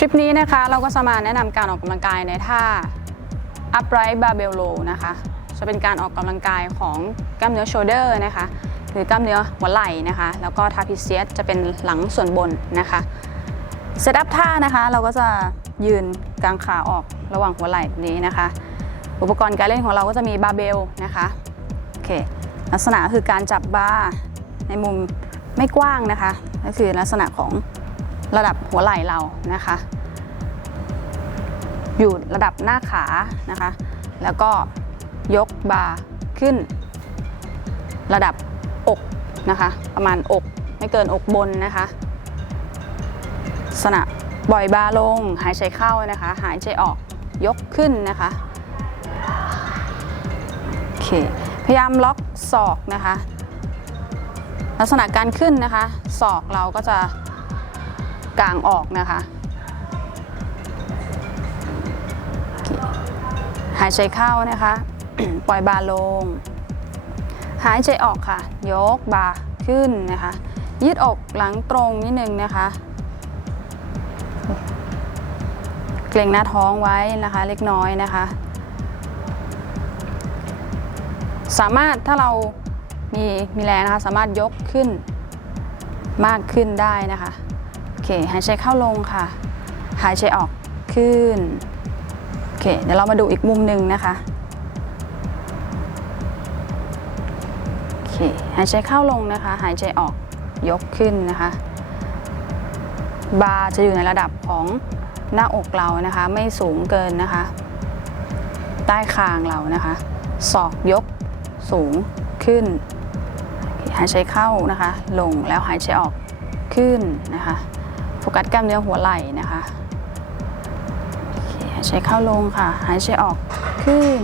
คลิปนี้นะคะเราก็จะมาแนะนำการออกกำลังกายในท่า upright barbell row นะคะ จะเป็นการออกกำลังกายของกล้ามเนื้อ shoulder นะคะ หรือกล้ามเนื้อหัวไหล่นะคะ แล้วก็ trapezius จะเป็นหลังส่วนบนนะคะเซตอัพท่านะคะเราก็จะยืนกางขาออกระหว่างหัวไหล่นี้นะคะ อุปกรณ์การเล่นของเราก็จะมีบาร์เบลนะคะโอเคลักษณะคือการจับบาร์ในมุมไม่กว้างนะคะ ก็คือลักษณะของ ระดับหัวไหล่เรานะคะ อยู่ระดับหน้าขานะคะ แล้วก็ยกบาร์ขึ้น ระดับอกนะคะ ประมาณอกไม่เกินอกบนนะคะลักษณะปล่อยบาลง หายใจเข้านะคะ หายใจออกยกขึ้นนะคะโอเคพยายามล็อกศอกนะคะ ลักษณะการขึ้นนะคะศอกเราก็จะ กางออกนะคะ หายใจเข้านะคะ ปล่อยบาลง หายใจออกค่ะ ยกบาขึ้นนะคะ ยืดอกหลังตรงนิดนึงนะคะ เกรงหน้าท้องไว้นะคะ เล็กน้อยนะคะ สามารถถ้าเรามีมีแรงนะคะ สามารถยกขึ้นมากขึ้นได้นะคะ เคหายใจเข้าลงค่ะ หายใจออกขึ้นโอเคเดี๋ยวเรามาดูอีกมุมหนึ่งนะคะโอเคหายใจเข้าลงนะคะ หายใจออกยกขึ้นนะคะบาร์จะอยู่ในระดับของหน้าอกเรานะคะ ไม่สูงเกินนะคะ ใต้คางเรานะคะศอกยกสูงขึ้น หายใจเข้านะคะ ลงแล้วหายใจออกขึ้นนะคะ กัสกล้ามเนื้อหัวไหล่นะคะหายใจเข้าลงค่ะ หายใจออกขึ้น